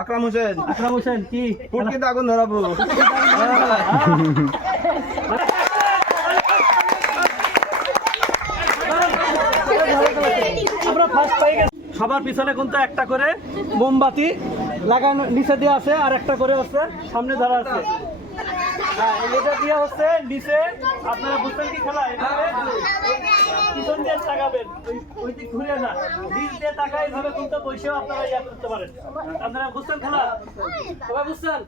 আকরাম হোসেন কি ফুটকিতে আগুন ধরাবো। আমরা ফার্স্ট পেয়ে গেছি। সবার পিছনে কিন্তু একটা করে মোমবাতি লাগানো নিচে দেওয়া আছে, আর একটা করে হচ্ছে সামনে ধরা আছে। হ্যাঁ, এটা দিয়ে হচ্ছে নিচে আপনারা বুঝছেন কি খেলা, পিছন দিয়ে তাকাবেন, ওই দিক ঘুরে না, নিচ দিয়ে তাকাই এইভাবে কিন্তু বসেও আপনারা ইয়া করতে পারেন। আপনারা বুঝছেন খেলা, সবাই বুঝছেন?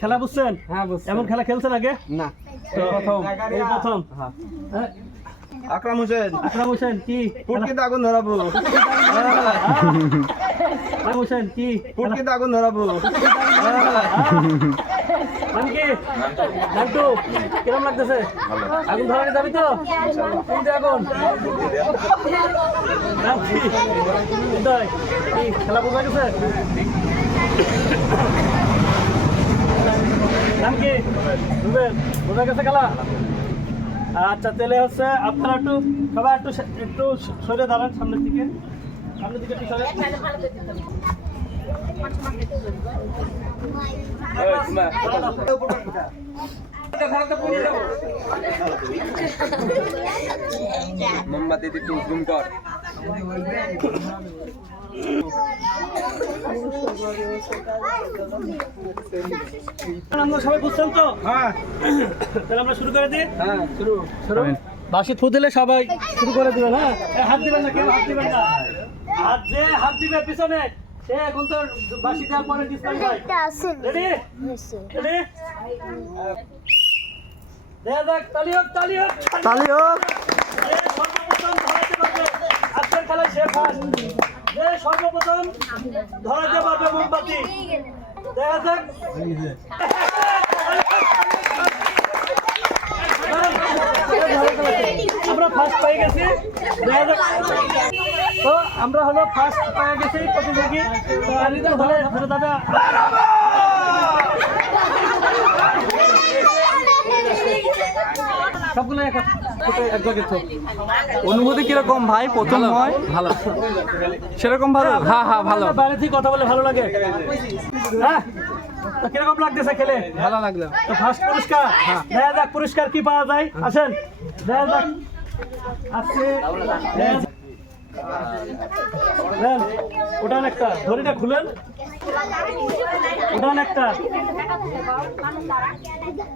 খেলা বুঝছেন? এমন খেলা খেলছেন আগে না, প্রথম। আকরাম হোসেন কি ফুটকিতে আগুন ধরাবো। কি ফুটকিতে আগুন ধরাবো। নান্টু কিরম লাগতেছে? আগুন ধরাতে যাবি তো? কোনটা আগুন? খেলা বোঝা গেছে? নাম কি? রুবেল। বোঝা গেছে খেলা? আচ্ছা, তাহলে হচ্ছে আপনারা একটু সবাই একটু সরে দাঁড়ান সামনের দিকে একটু সরে। মোমবাতি একটু জুম কর। আমরা সবাই বুঝছেন তো? হ্যাঁ, তাহলে আমরা শুরু করে দিই। হ্যাঁ, শুরু। বাঁশি ফু দিলে সবাই শুরু করে দিবেন। হ্যাঁ, হাত দিবেন না, কেউ হাত দিবেন না। হাত দিবে পিছনে সে এখন তো বাঁশি দেওয়ার পরে ডিসকাউন্ট হয়। রেডি? রেডি? দেখা যাক, তালি হোক। যে সর্বপ্রথম ধরাতে পারবে আজকের খেলায় সে ফার্স্ট। যে সর্বপ্রথম ধরাতে পারবে মোমবাতি, দেখা যাক। আমরা ফার্স্ট পেয়ে গেছি। তো আমরা হলো ফার্স্ট পেয়ে গেছি প্রতিযোগী। সবগুলো অনুভূতি কিরকম ভাই? প্রথম হয় ভালো, সেরকম ভালো। হ্যাঁ, ভালো। বাইরে থেকে কথা বলে ভালো লাগে। হ্যাঁ, তো কিরকম লাগতেছে খেলে? ভালো লাগলো। তো ফার্স্ট পুরস্কার, দেখা যাক পুরস্কার কি পাওয়া যায়। আসেন দেখা যাক। আজকে ওটান একটা ধরিটা খুলেন, ওটান একটা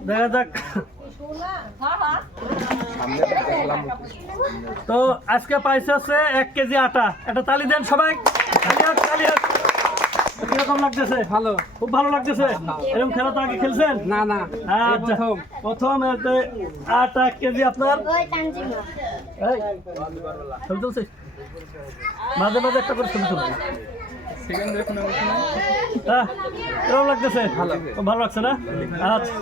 দেখা যাক। তো আজকে পাইছে হচ্ছে 1 কেজি আটা। একটা তালি দেন সবাই। কিরকম লাগতেছে? ভালো, খুব ভালো লাগতেছে। এরকম খেলা তো আগে খেলছেন? না। আচ্ছা, প্রথম আটা 1 কেজি আপনার। মাঝে মাঝে একটা করে ছবি তুলছি। কেমন লাগতেছে? ভালো লাগছে না? আচ্ছা।